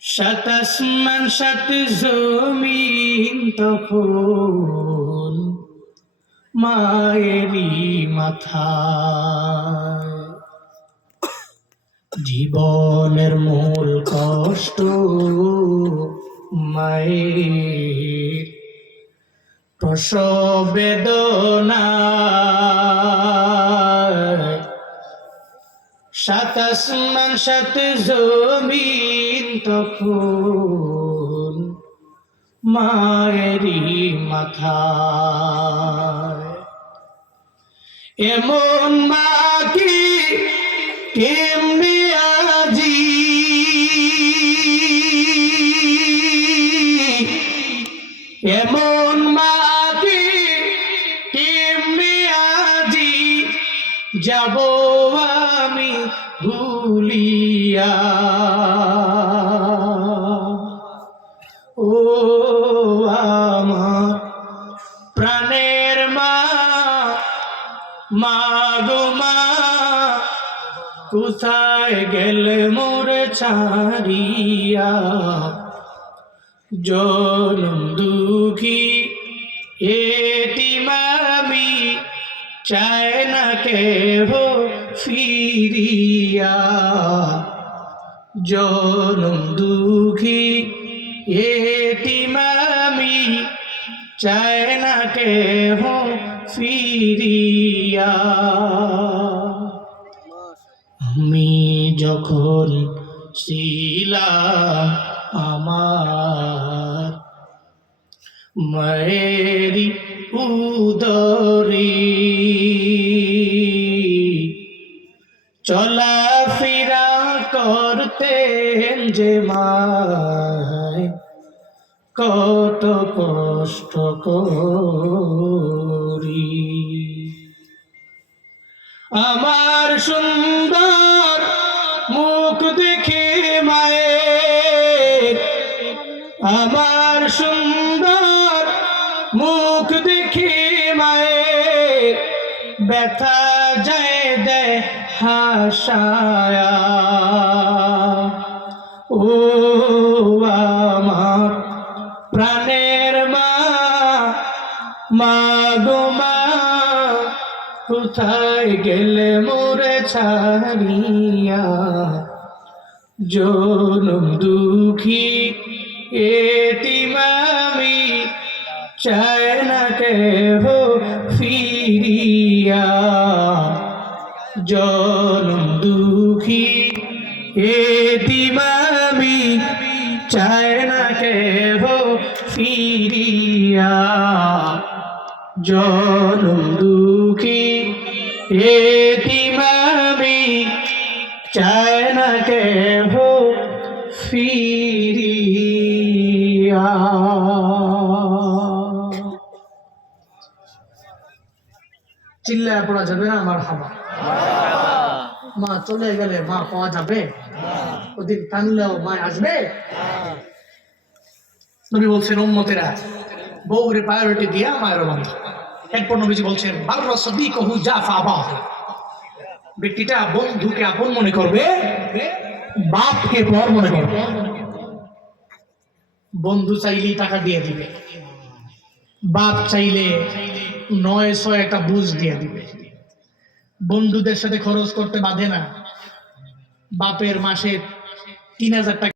সাত আসমান সাত জমিন তখন মায়েরই মাথায়। জীবনের মূল কষ্ট মায়ের প্রসব বেদনা। সাত আসমান সাত জমিন তখন মায়েরই মাথায়। এমন মা কি কেমনে আজি এমন মা কি কেমনে আজি যাব আমি ভুলিয়া। ও আমার প্রাণের মা, মা গো মা, কোথায় গেলে মোরে ছাড়িয়া। জনম দুঃখী এতিম আমি, চায় না কেহ ফিরিয়া। জনম দুঃখী এতিম আমি, চায় না কেহ ফিরিয়া। আমি যখন ছিলাম আমার মায়েরই উদরে, চলাফেরা করতেন যে মায় কত কষ্ট করি। আমার সুন্দর মুখ দেখে মায়ের, আমার সুন্দর মুখ দেখে মায়ের ব্যথা যায় দেয় হাসায়া। ও আমার প্রাণের মা, মা গো মা, কোথায় গেলে মোরে ছাড়িয়া। জনম দুঃখী এতিম আমি, চায় না কেহ ফিরিয়া। জনম দুঃখী এতিম আমি, চায় না কেহ ফিরিয়া। জনম দুঃখী এতিম আমি, চায় না কেহ ফিরিয়া। চিল্লায় পড়া যাবে না মারহাবা। মা চলে গেলে মা পাওয়া যাবে? ওদিন টানলেও মা আসবে? নবী বলছেন উম্মতেরা বউরে প্রায়োরিটি দিয়া মায়ের বান্ধব। এরপর নবীজি বলছেন বাররা সাদিকহু জাফা আবাহু, ব্যক্তিটা বন্ধুকে আপন মনে করবে, বাপকে পর মনে করবে। বন্ধু চাইলেই টাকা দিয়ে দিবে, বাপ চাইলে 900 একটা বুঝ দিয়ে দিবে। বন্ধুদের সাথে খরচ করতে বাধে না। বাপের মাসে 3000 টাকা